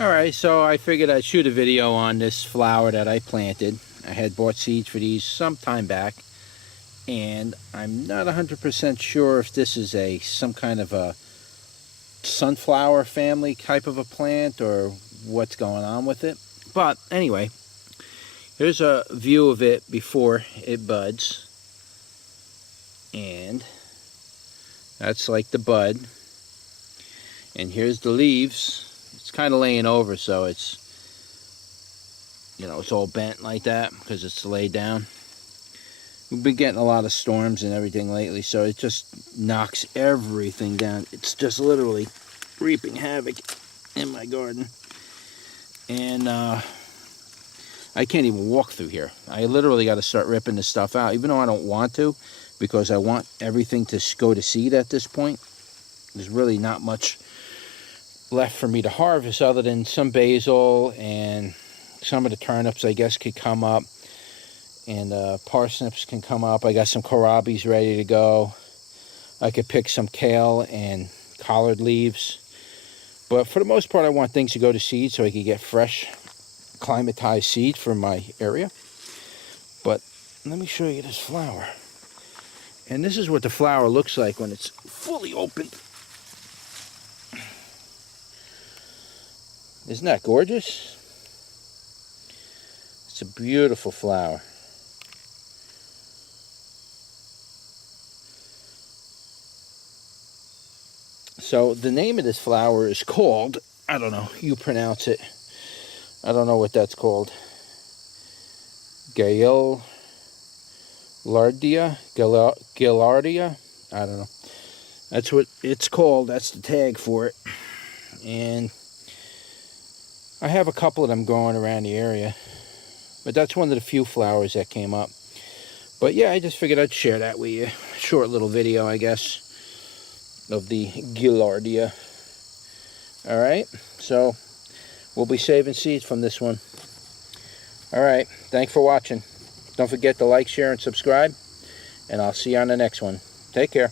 Alright, so I figured I'd shoot a video on this flower that I planted. I had bought seeds for these some time back, and I'm not 100% sure if this is some kind of a sunflower family type of a plant or what's going on with it. But anyway, here's a view of it before it buds. And that's like the bud. And here's the leaves. It's kind of laying over, so it's, it's all bent like that because it's laid down. We've been getting a lot of storms and everything lately, so it just knocks everything down. It's just literally reaping havoc in my garden. And I can't even walk through here. I literally got to start ripping this stuff out, even though I don't want to, because I want everything to go to seed at this point. There's really not much left for me to harvest other than some basil, and some of the turnips I guess could come up, and parsnips can come up. I got some kohlrabies ready to go. I could pick some kale and collard leaves, but for the most part I want things to go to seed so I could get fresh climatized seed for my area. But let me show you this flower, and this is what the flower looks like when it's fully opened. Isn't that gorgeous? It's a beautiful flower. So the name of this flower is called, I don't know, you pronounce it. I don't know what that's called. Gaillardia? I don't know. That's what it's called. That's the tag for it. And I have a couple of them growing around the area, but that's one of the few flowers that came up. But yeah, I just figured I'd share that with you. Short little video, I guess, of the Gaillardia. Alright, so we'll be saving seeds from this one. Alright, thanks for watching. Don't forget to like, share, and subscribe, and I'll see you on the next one. Take care.